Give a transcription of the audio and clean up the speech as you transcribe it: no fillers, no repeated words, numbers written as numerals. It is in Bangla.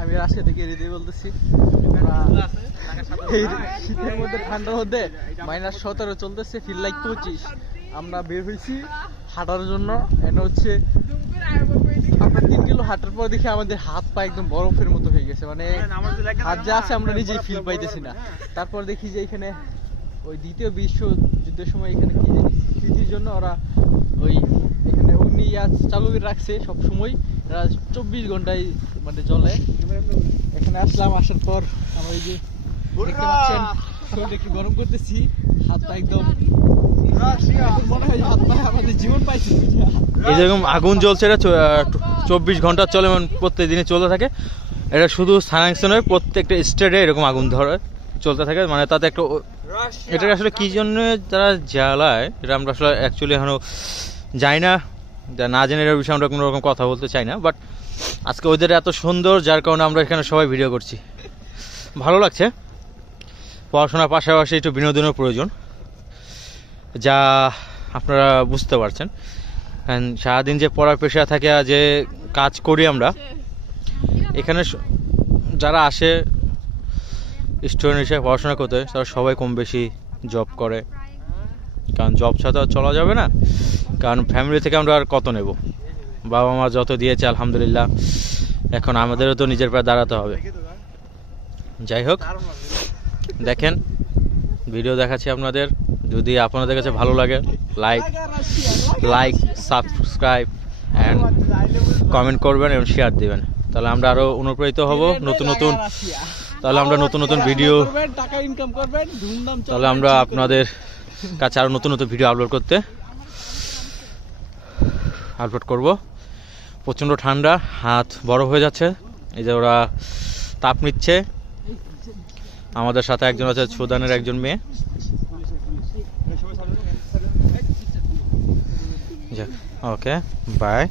আমি রাজশাহী থেকে হৃদয় বলতেছি। এই শীতের মধ্যে ঠান্ডার মধ্যে -17 চলতেছে, ফিল লাইক 25। আমরা বের হয়েছি হাঁটার জন্য। এটা হচ্ছে আমরা 3 কিলো হাঁটার পর দেখি আমাদের হাত পা একদম বরফের মতো হয়ে গেছে, মানে হাত যা আছে আমরা নিজেই ফিল পাইতেছি না। তারপর দেখি যে এখানে ওই দ্বিতীয় বিশ্বযুদ্ধের সময় এখানে কি জানি স্মৃতির জন্য ওরা ওই এখানে অগ্নি চালু রাখছে সব সময়, 24 ঘন্টায় মানে জ্বলে। এখানে আসলাম, আসার পর আমরা এই যে দেখতে পাচ্ছেন শরীরটা একটু গরম করতেছি, হাতটা একদম মনে হয় হাত পা আমাদের জীবন পাইছে। এই যেরকম আগুন জ্বলছে, এটা 24 ঘন্টা চলে, মানে প্রত্যেক দিনে চলতে থাকে। এটা শুধু সানাংশন নয়, প্রত্যেকটা স্টেটে এরকম আগুন ধরে চলতে থাকে। মানে তাতে একটা এটা আসলে কী জন্য তারা জ্বালায় এটা আমরা আসলে অ্যাকচুয়ালি এখনও যাই না, যা না জেনে এর বিষয়ে আমরা কোনো রকম কথা বলতে চাই না। বাট আজকে ওদের এত সুন্দর, যার কারণে আমরা এখানে সবাই ভিডিও করছি। ভালো লাগছে। পড়াশোনার পাশাপাশি একটু বিনোদনের প্রয়োজন, যা আপনারা বুঝতে পারছেন। কারণ সারাদিন যে পড়ার পেশা থাকে, যে কাজ করি আমরা এখানে, যারা আসে স্টুডেন্ট হিসেবে পড়াশোনা করতে, তারা সবাই কম বেশি জব করে। কারণ জব ছাড়া চলা যাবে না, কারণ ফ্যামিলি থেকে আমরা আর কত নেব। বাবা মা যত দিয়েছে আলহামদুলিল্লাহ, এখন আমাদেরও তো নিজের পায়ে দাঁড়াতে হবে। যাই হোক, দেখেন ভিডিও দেখাচ্ছি আপনাদের। যদি আপনাদের কাছে ভালো লাগে, লাইক সাবস্ক্রাইব অ্যান্ড কমেন্ট করবেন এবং শেয়ার দিবেন, তাহলে আমরা আরও অনুপ্রাণিত হব। নতুন নতুন ভিডিও, টাকা ইনকাম করবেন, ধুমধাম। তাহলে আমরা আপনাদের কাছে আরও নতুন ভিডিও আপলোড করব। প্রচণ্ড ঠান্ডা, হাত বরফ হয়ে যাচ্ছে। এই যে ওরা তাপ নিচ্ছে। আমাদের সাথে একজন আছে সুদানের একজন মেয়ে। ওকে, বাই।